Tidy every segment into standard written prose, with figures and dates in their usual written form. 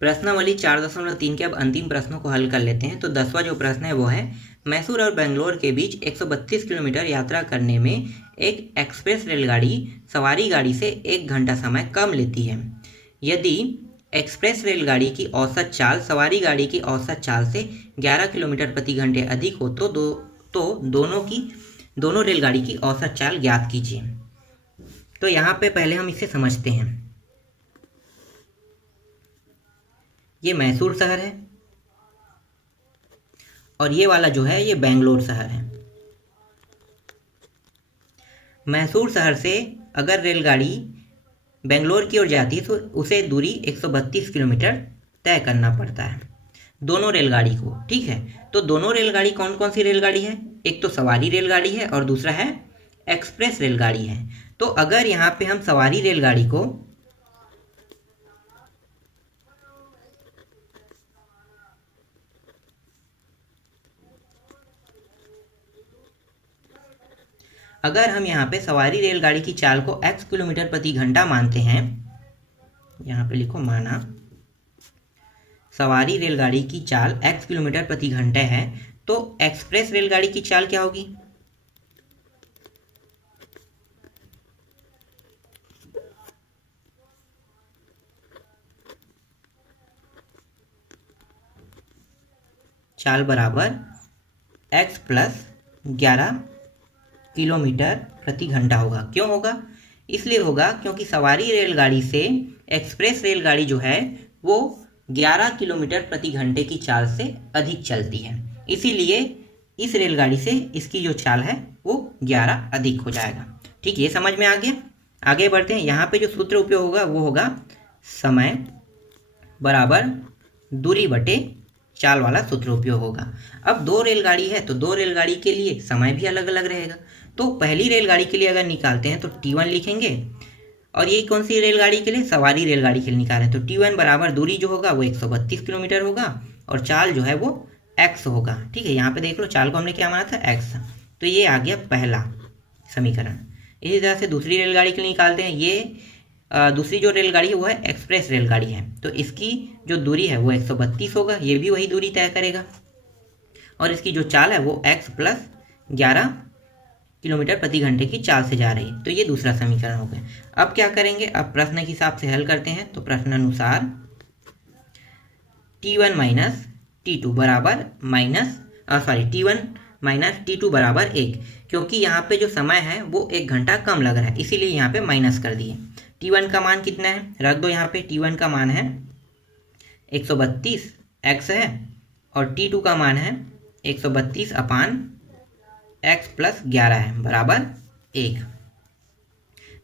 प्रश्नावली 4.3 के अब अंतिम प्रश्नों को हल कर लेते हैं। तो 10वां जो प्रश्न है वो है, मैसूर और बेंगलोर के बीच 132 किलोमीटर यात्रा करने में एक एक्सप्रेस रेलगाड़ी सवारी गाड़ी से 1 घंटा समय कम लेती है। यदि एक्सप्रेस रेलगाड़ी की औसत चाल सवारी गाड़ी की औसत चाल से 11 किलोमीटर प्रति घंटे अधिक हो तो दोनों रेलगाड़ी की औसत चाल ज्ञात कीजिए। तो यहाँ पे पहले हम इसे समझते हैं। ये मैसूर शहर है और ये वाला जो है ये बेंगलोर शहर है। मैसूर शहर से अगर रेलगाड़ी बेंगलोर की ओर जाती है तो उसे दूरी 132 किलोमीटर तय करना पड़ता है दोनों रेलगाड़ी को। ठीक है, तो दोनों रेलगाड़ी कौन कौन सी रेलगाड़ी है? एक तो सवारी रेलगाड़ी है और दूसरा है एक्सप्रेस रेलगाड़ी है। तो अगर यहाँ पे हम सवारी रेलगाड़ी को यहाँ पे सवारी रेलगाड़ी की चाल को x किलोमीटर प्रति घंटा मानते हैं, यहाँ पे लिखो माना सवारी रेलगाड़ी की चाल x किलोमीटर प्रति घंटे है, तो एक्सप्रेस रेलगाड़ी की चाल क्या होगी? चाल बराबर x प्लस 11 किलोमीटर प्रति घंटा होगा। क्यों होगा? इसलिए होगा क्योंकि सवारी रेलगाड़ी से एक्सप्रेस रेलगाड़ी जो है वो 11 किलोमीटर प्रति घंटे की चाल से अधिक चलती है, इसीलिए इस रेलगाड़ी से इसकी जो चाल है वो 11 अधिक हो जाएगा। ठीक, ये समझ में आ गया। आगे बढ़ते हैं। यहाँ पे जो सूत्र उपयोग होगा वो होगा समय बराबर दूरी बटे चाल वाला सूत्र उपयोग होगा। अब दो रेलगाड़ी है तो दो रेलगाड़ी के लिए समय भी अलग अलग रहेगा। तो पहली रेलगाड़ी के लिए अगर निकालते हैं तो T1 लिखेंगे, और ये कौन सी रेलगाड़ी के लिए? सवारी रेलगाड़ी के लिए निकाल रहे हैं। तो T1 बराबर दूरी जो होगा वो 132 किलोमीटर होगा और चाल जो है वो x होगा। ठीक है, यहाँ पे देख लो चाल को हमने क्या माना था? x। तो ये आ गया पहला समीकरण। इसी तरह से दूसरी रेलगाड़ी के लिए निकालते हैं। ये दूसरी जो रेलगाड़ी है वो है एक्सप्रेस रेलगाड़ी है, तो इसकी जो दूरी है वो 132 होगा, ये भी वही दूरी तय करेगा, और इसकी जो चाल है वो x प्लस 11 किलोमीटर प्रति घंटे की चाल से जा रही है। तो ये दूसरा समीकरण हो गया। अब क्या करेंगे? अब प्रश्न के हिसाब से हल करते हैं। तो प्रश्न अनुसार T1 माइनस T2 बराबर T1 माइनस T2 बराबर 1, क्योंकि यहाँ पे जो समय है वो 1 घंटा कम लग रहा है, इसीलिए यहाँ पे माइनस कर दिए। T1 का मान कितना है? रख दो यहाँ पे। T1 का मान है 132 x है, और T2 का मान है 132 अपान x प्लस 11 है बराबर 1।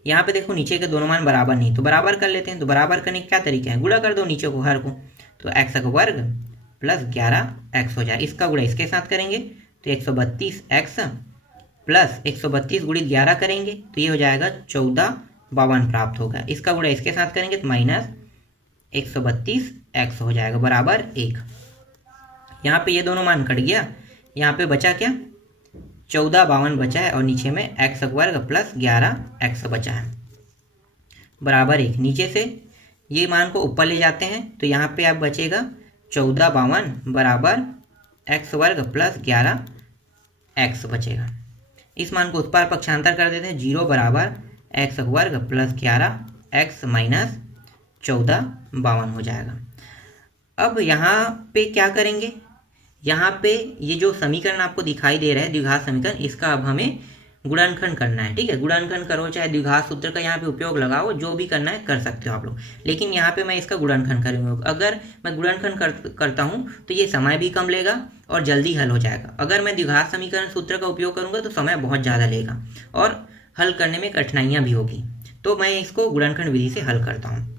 यहाँ पे देखो नीचे के दोनों मान बराबर नहीं, तो बराबर कर लेते हैं। तो बराबर करने का क्या तरीका है? गुणा कर दो नीचे को हर को, तो x का वर्ग प्लस 11x हो जाए। इसका गुणा इसके साथ करेंगे तो 132x प्लस 132 गुणित 11 करेंगे तो ये हो जाएगा 1452 प्राप्त होगा। इसका गुणा इसके साथ करेंगे तो माइनस 132x हो जाएगा बराबर 1। यहाँ पे ये दोनों मान कट गया, यहाँ पे बचा क्या? 1452 बचा है, और नीचे में x वर्ग प्लस 11x बचा है बराबर 1। नीचे से ये मान को ऊपर ले जाते हैं तो यहाँ पे अब बचेगा 1452 बराबर x वर्ग प्लस 11x बचेगा। इस मान को उस पार पक्षांतर कर देते हैं। 0 बराबर x वर्ग प्लस 11x माइनस 1452 हो जाएगा। अब यहाँ पे क्या करेंगे? यहाँ पे ये जो समीकरण आपको दिखाई दे रहा है द्विघात समीकरण, इसका अब हमें गुणनखंड करना है। ठीक है, गुणनखंड करो, चाहे द्विघात सूत्र का यहाँ पे उपयोग लगाओ, जो भी करना है कर सकते हो आप लोग, लेकिन यहाँ पे मैं इसका गुणनखंड करूँगा। अगर मैं गुणनखंड करता हूँ तो ये समय भी कम लेगा और जल्दी हल हो जाएगा। अगर मैं द्विघात समीकरण सूत्र का उपयोग करूँगा तो समय बहुत ज़्यादा लेगा और हल करने में कठिनाइयाँ भी होगी। तो मैं इसको गुणनखंड विधि से हल करता हूँ।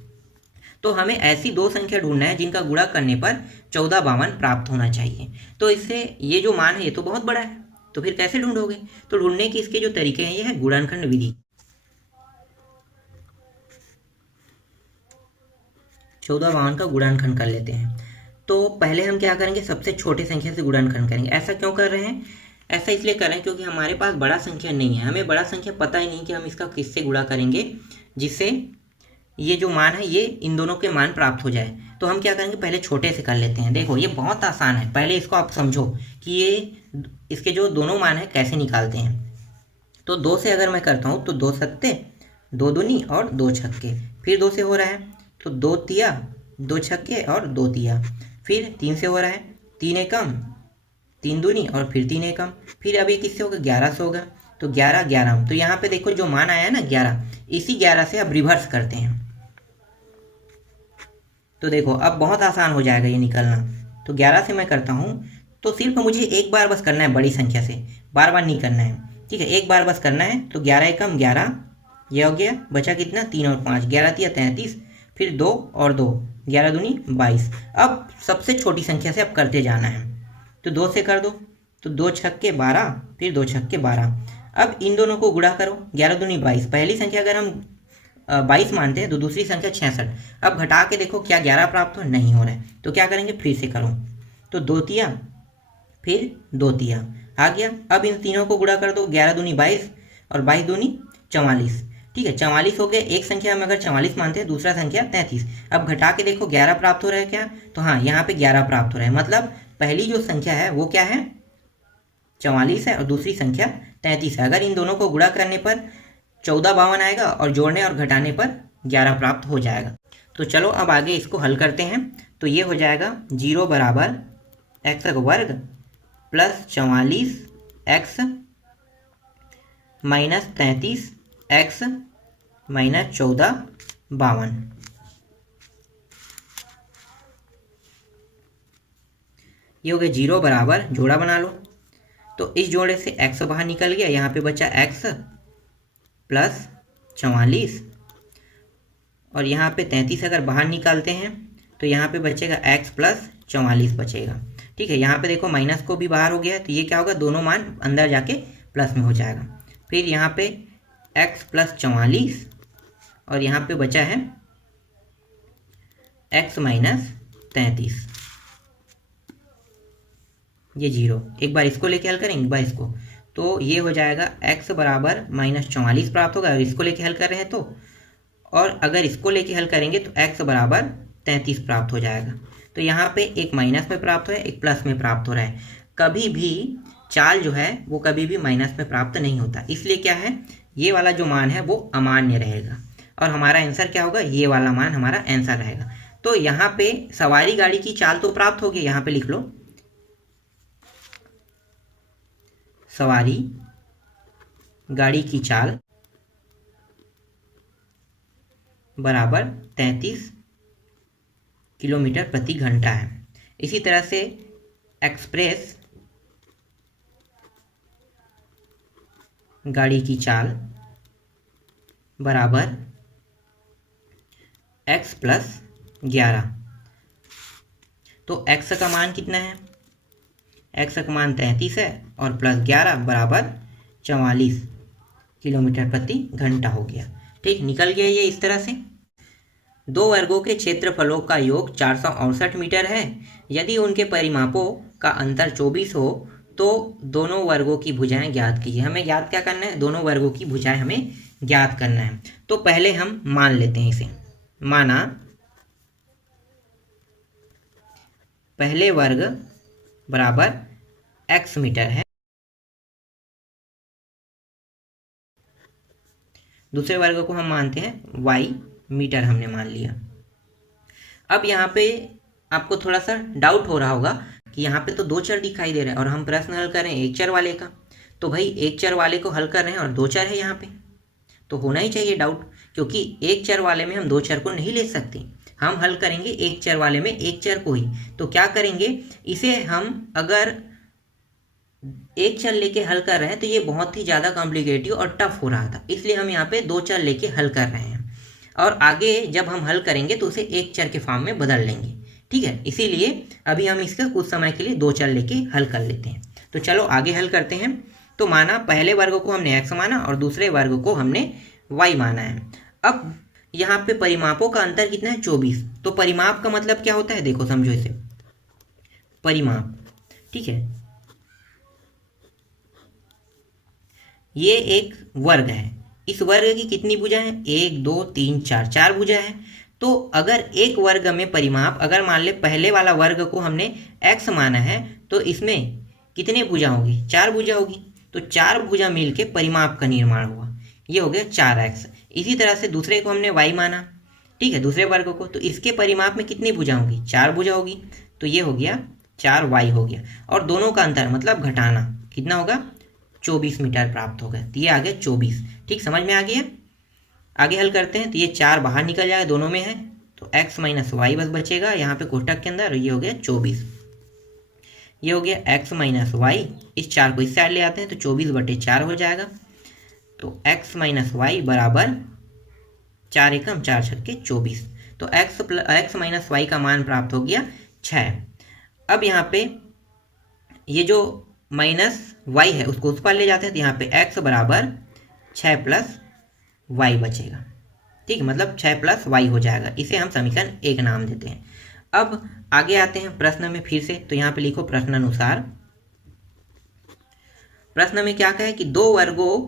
तो हमें ऐसी दो संख्या ढूंढना है जिनका गुणा करने पर 1452 प्राप्त होना चाहिए। तो इससे ये जो मान है ये तो बहुत बड़ा है, तो फिर कैसे ढूंढोगे? तो ढूंढने के इसके जो तरीके हैं ये है गुणनखंड विधि। 1452 का गुणनखंड कर लेते हैं। तो पहले हम क्या करेंगे? सबसे छोटे संख्या से गुणनखंड करेंगे। ऐसा क्यों कर रहे हैं? ऐसा इसलिए कर रहे हैं क्योंकि हमारे पास बड़ा संख्या नहीं है, हमें बड़ा संख्या पता ही नहीं कि हम इसका किससे गुणा करेंगे जिससे ये जो मान है ये इन दोनों के मान प्राप्त हो जाए। तो हम क्या करेंगे, पहले छोटे से कर लेते हैं। देखो ये बहुत आसान है, पहले इसको आप समझो कि ये इसके जो दोनों मान है कैसे निकालते हैं। तो 2 से अगर मैं करता हूँ तो 2 सत्ते 2 दूनी और 2 छक्के, फिर 2 से हो रहा है तो 2 तिया 2 छक्के और 2 तिया, फिर 3 से हो रहा है 3 एकम 3 दूनी और फिर 3 एकम, फिर अब ये किससे होगा 11 से होगा तो 11 11। तो यहाँ पे देखो जो मान आया है ना 11, इसी 11 से अब रिवर्स करते हैं। तो देखो अब बहुत आसान हो जाएगा ये निकलना। तो 11 से मैं करता हूँ तो सिर्फ मुझे एक बार बस करना है बड़ी संख्या से, बार बार नहीं करना है, ठीक है, एक बार बस करना है। तो 11 एकम 11, ये हो गया, बचा कितना 3 और 5, 11 तिया 33, फिर 2 और 2, 11 दूनी 22। अब सबसे छोटी संख्या से अब करते जाना है। तो 2 से कर दो तो 2 छक्के 12, फिर 2 छक्के 12। अब इन दोनों को गुणा करो, 11 दूनी 22। पहली संख्या अगर हम 22 मानते हैं तो दूसरी संख्या 66। अब घटा के देखो क्या 11 प्राप्त हो, नहीं हो रहा है, तो क्या करेंगे फिर से करो। तो 2 तिया फिर 2 तिया आ गया। अब इन तीनों को गुणा कर दो, 11 दूनी 22 और 22 दूनी 44, ठीक है, 44 हो गया। एक संख्या हम अगर 44 मानते हैं, दूसरा संख्या 33। अब घटा के देखो 11 प्राप्त हो रहा है क्या, तो हाँ यहाँ पे 11 प्राप्त हो रहा है। मतलब पहली जो संख्या है वो क्या है 44 है और दूसरी संख्या 33 है। अगर इन दोनों को गुणा करने पर 1452 आएगा और जोड़ने और घटाने पर 11 प्राप्त हो जाएगा। तो चलो अब आगे इसको हल करते हैं। तो ये हो जाएगा 0 बराबर x वर्ग plus 44 x minus 33 x minus 1452। ये हो गया 0 बराबर, जोड़ा बना लो। तो इस जोड़े से x बाहर निकल गया, यहाँ पे बचा x प्लस 44 और यहाँ पे 33 अगर बाहर निकालते हैं तो यहाँ पे बचेगा x प्लस 44 बचेगा, ठीक है। यहाँ पे देखो माइनस को भी बाहर हो गया है, तो ये क्या होगा, दोनों मान अंदर जाके प्लस में हो जाएगा। फिर यहाँ पे x प्लस 44 और यहाँ पे बचा है x माइनस 33, ये 0। एक बार इसको लेके हल करेंगे, एक बार इसको, तो ये हो जाएगा x बराबर माइनस 44 प्राप्त होगा अगर इसको लेके हल कर रहे हैं तो, और अगर इसको लेके हल करेंगे तो x बराबर 33 प्राप्त हो जाएगा। तो यहाँ पे एक माइनस में प्राप्त हो रहा है, एक प्लस में प्राप्त हो रहा है। कभी भी चाल जो है वो कभी भी माइनस में प्राप्त नहीं होता, इसलिए क्या है, ये वाला जो मान है वो अमान्य रहेगा और हमारा आंसर क्या होगा, ये वाला मान हमारा आंसर रहेगा। तो यहाँ पे सवारी गाड़ी की चाल तो प्राप्त होगी, यहाँ पे लिख लो सवारी गाड़ी की चाल बराबर 33 किलोमीटर प्रति घंटा है। इसी तरह से एक्सप्रेस गाड़ी की चाल बराबर x प्लस 11। तो x का मान कितना है, x का मान 33 है और प्लस 11 बराबर 44 किलोमीटर प्रति घंटा हो गया, ठीक, निकल गया ये इस तरह से। दो वर्गों के क्षेत्रफलों का योग 468 मीटर है। यदि उनके परिमापों का अंतर 24 हो तो दोनों वर्गों की भुजाएं ज्ञात कीजिए। हमें ज्ञात क्या करना है, दोनों वर्गों की भुजाएं हमें ज्ञात करना है। तो पहले हम मान लेते हैं इसे, माना पहले वर्ग बराबर x मीटर है, दूसरे वर्ग को हम मानते हैं y मीटर, हमने मान लिया। अब यहाँ पे आपको थोड़ा सा डाउट हो रहा होगा कि यहाँ पे तो दो चर दिखाई दे रहे हैं और हम प्रश्न हल कर रहे हैं एक चर वाले का। तो भाई एक चर वाले को हल कर रहे हैं और दो चर है यहाँ पे, तो होना ही चाहिए डाउट, क्योंकि एक चर वाले में हम दो चर को नहीं ले सकते। हम हल करेंगे एक चर वाले में एक चर को ही। तो क्या करेंगे, इसे हम अगर एक चर लेके हल कर रहे हैं तो ये बहुत ही ज़्यादा कॉम्प्लिकेटिव और टफ हो रहा था, इसलिए हम यहाँ पे दो चर लेके हल कर रहे हैं और आगे जब हम हल करेंगे तो उसे एक चर के फॉर्म में बदल लेंगे, ठीक है। इसीलिए अभी हम इसका कुछ समय के लिए दो चर लेके हल कर लेते हैं। तो चलो आगे हल करते हैं। तो माना पहले वर्ग को हमने x माना और दूसरे वर्ग को हमने y माना है। अब यहाँ पे परिमापों का अंतर कितना है, 24। तो परिमाप का मतलब क्या होता है, देखो समझो इसे, परिमाप, ठीक है, ये एक वर्ग है। इस वर्ग की कितनी भुजाएं हैं, 1 2 3 4, 4 भुजा है। तो अगर एक वर्ग में परिमाप, अगर मान ले पहले वाला वर्ग को हमने x माना है तो इसमें कितने भुजा होगी, 4 भुजा होगी। तो 4 भुजा मिल के परिमाप का निर्माण हुआ, ये हो गया 4x। इसी तरह से दूसरे को हमने y माना, ठीक है, दूसरे वर्ग को, तो इसके परिमाप में कितनी भुजा होगी, 4 भुजा होगी। तो ये हो गया 4y हो गया, और दोनों का अंतर मतलब घटाना कितना होगा, 24 मीटर प्राप्त होगा। तो ये आ गया 24। ठीक, समझ में आ गया। आगे हल करते हैं। तो ये 4 बाहर निकल जाएगा, दोनों में है, तो x माइनस वाई बस बचेगा यहाँ पे कोष्टक के अंदर। ये हो गया 24। ये हो गया x माइनस वाई, इस 4 को इस साइड ले आते हैं तो 24/4 हो जाएगा। तो x माइनस वाई बराबर 4 एकम 4 छक्के 24। तो x माइनस वाई का मान प्राप्त हो गया 6। अब यहाँ पे ये जो माइनस वाई है उसको उस पर ले जाते हैं, तो यहाँ पे x बराबर 6 प्लस वाई बचेगा। ठीक है, मतलब 6 प्लस वाई हो जाएगा। इसे हम समीकरण 1 नाम देते हैं। अब आगे आते हैं प्रश्न में फिर से। तो यहाँ पे लिखो प्रश्नानुसार। प्रश्न में क्या कहा है कि 2 वर्गों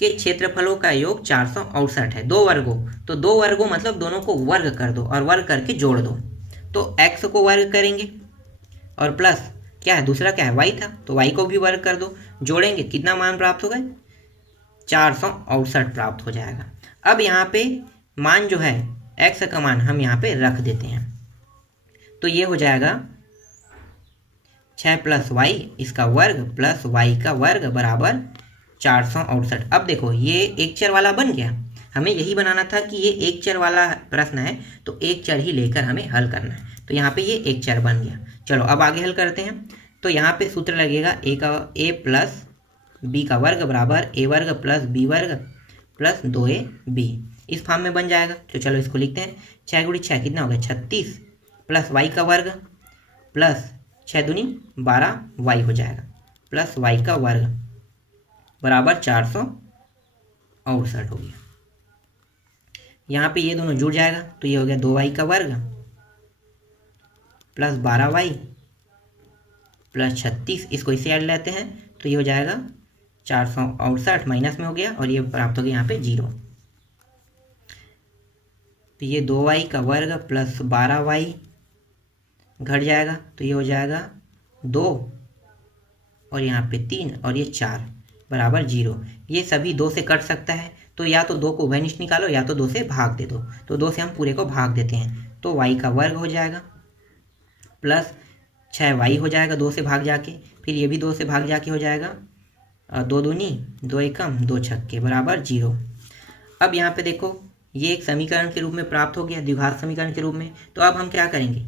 के क्षेत्रफलों का योग 468 है। 2 वर्गों, तो 2 वर्गों मतलब दोनों को वर्ग कर दो और वर्ग करके जोड़ दो। तो x को वर्ग करेंगे और प्लस क्या है, दूसरा क्या है, y था, तो y को भी वर्ग कर दो, जोड़ेंगे, कितना मान प्राप्त होगा, 468 प्राप्त हो जाएगा। अब यहाँ पे मान जो है x का मान हम यहाँ पे रख देते हैं, तो ये हो जाएगा 6 प्लस वाई इसका वर्ग प्लस वाई का वर्ग बराबर 468। अब देखो ये एक चर वाला बन गया, हमें यही बनाना था कि ये एक चर वाला प्रश्न है तो एक चर ही लेकर हमें हल करना है। तो यहाँ पे ये एक चर बन गया। चलो अब आगे हल करते हैं। तो यहाँ पे सूत्र लगेगा a प्लस बी का वर्ग बराबर a वर्ग प्लस बी वर्ग प्लस 2ab, इस फॉर्म में बन जाएगा। तो चलो इसको लिखते हैं। 6 गुणी 6 कितना हो गया, 36 प्लस वाई का वर्ग प्लस 6 दूनी 12 वाई हो जाएगा प्लस वाई का वर्ग बराबर 468 हो गया। यहाँ पे ये दोनों जुड़ जाएगा, तो ये हो गया 2y का वर्ग प्लस 12y प्लस 36, इसको इसे ऐड लेते हैं तो ये हो जाएगा 468 माइनस में हो गया और ये प्राप्त हो गया यहाँ पे 0। तो ये 2y का वर्ग प्लस 12y घट जाएगा, तो ये हो जाएगा 2 और यहाँ पे 3 और ये 4 बराबर 0। ये सभी 2 से कट सकता है, तो या तो 2 को उभयनिष्ठ निकालो या तो 2 से भाग दे दो। तो 2 से हम पूरे को भाग देते हैं, तो y का वर्ग हो जाएगा प्लस 6y हो जाएगा 2 से भाग जाके, फिर ये भी 2 से भाग जाके हो जाएगा 2 दूनी 2 एकम 2 छक्के बराबर 0। अब यहाँ पे देखो ये एक समीकरण के रूप में प्राप्त हो गया, द्विघात समीकरण के रूप में। तो अब हम क्या करेंगे,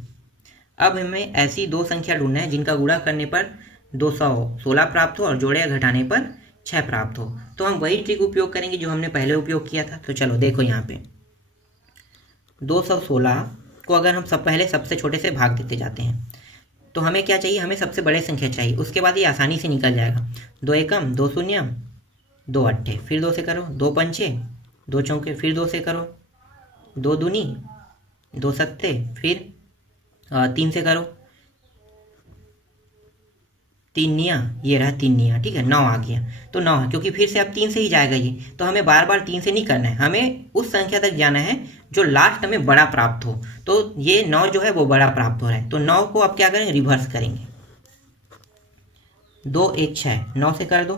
अब हमें ऐसी 2 संख्या ढूंढना है जिनका गुणा करने पर 216 प्राप्त हो और जोड़े या घटाने पर 6 प्राप्त हो। तो हम वही ट्रिक उपयोग करेंगे जो हमने पहले उपयोग किया था। तो चलो देखो यहाँ पे 216 को अगर हम पहले सबसे छोटे से भाग देते जाते हैं तो हमें क्या चाहिए, हमें सबसे बड़े संख्या चाहिए। उसके बाद ये आसानी से निकल जाएगा। 2 एकम 2 शून्यम 2 अट्ठे, फिर 2 से करो, 2 पंचे 2 चौके, फिर 2 से करो, 2 दूनी 2 सत्ते, फिर 3 से करो, 3 निया, ये रहा 3 निया, ठीक है, 9 आ गया। तो 9 है क्योंकि फिर से अब 3 से ही जाएगा ये, तो हमें बार बार 3 से नहीं करना है, हमें उस संख्या तक जाना है जो लास्ट में बड़ा प्राप्त हो। तो ये 9 जो है वो बड़ा प्राप्त हो रहा है, तो 9 को अब क्या करेंगे, रिवर्स करेंगे। 2 1 6, 9 से कर दो,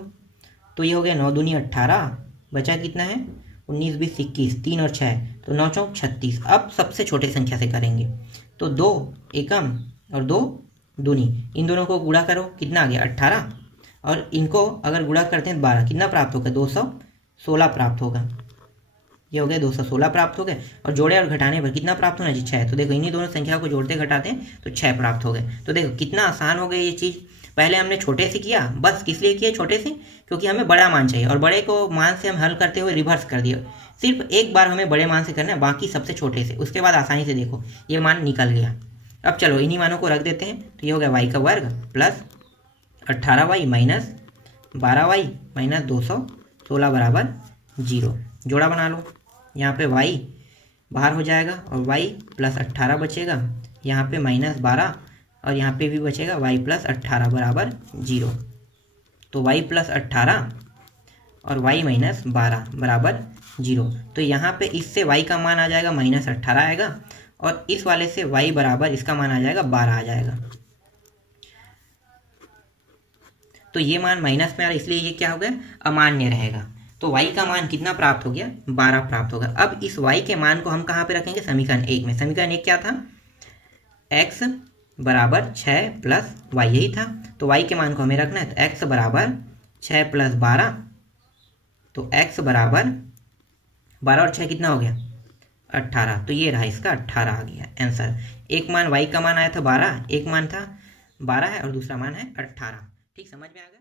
तो ये हो गया 9 दूनी 18, बचा कितना है 19 20 21, 3 और 6, तो 9 चौक 36। अब सबसे छोटे संख्या से करेंगे, तो 2 एकम और 2 दूनी, इन दोनों को गुणा करो, कितना आ गया 18, और इनको अगर गुणा करते हैं 12, कितना प्राप्त होगा 216 प्राप्त होगा। ये हो गया 216 प्राप्त हो गए, और जोड़े और घटाने पर कितना प्राप्त होना जी 6। तो देखो इन्हीं दोनों संख्या को जोड़ते घटाते हैं तो 6 प्राप्त हो गए। तो देखो कितना आसान हो गया ये चीज़। पहले हमने छोटे से किया, बस किस लिए किया छोटे से, क्योंकि हमें बड़ा मान चाहिए, और बड़े को मान से हम हल करते हुए रिवर्स कर दिया। सिर्फ एक बार हमें बड़े मान से करना है, बाकी सबसे छोटे से, उसके बाद आसानी से देखो ये मान निकल गया। अब चलो इन्हीं मानों को रख देते हैं, तो ये हो गया y का वर्ग plus 18y minus 12y minus 216 बराबर 0। जोड़ा बना लो, यहाँ पे y बाहर हो जाएगा और y प्लस 18 बचेगा, यहाँ पे माइनस 12 और यहाँ पे भी बचेगा y प्लस 18 बराबर 0। तो y प्लस 18 और y माइनस 12 बराबर 0। तो यहाँ पे इससे y का मान आ जाएगा -18 आएगा, और इस वाले से y बराबर इसका मान आ जाएगा 12 आ जाएगा। तो ये मान माइनस में आ रहा है, इसलिए ये क्या हो गया, अमान्य रहेगा। तो y का मान कितना प्राप्त हो गया, 12 प्राप्त होगा। अब इस y के मान को हम कहाँ पे रखेंगे, समीकरण 1 में। समीकरण 1 क्या था, x बराबर 6 प्लस y, यही था। तो y के मान को हमें रखना है, तो x बराबर 6 प्लस 12, तो x बराबर 12 और 6 कितना हो गया, 18। तो ये रहा इसका 18 आ गया आंसर। एक मान y का मान आया था 12, एक मान था 12 है और दूसरा मान है 18। ठीक, समझ में आ गया।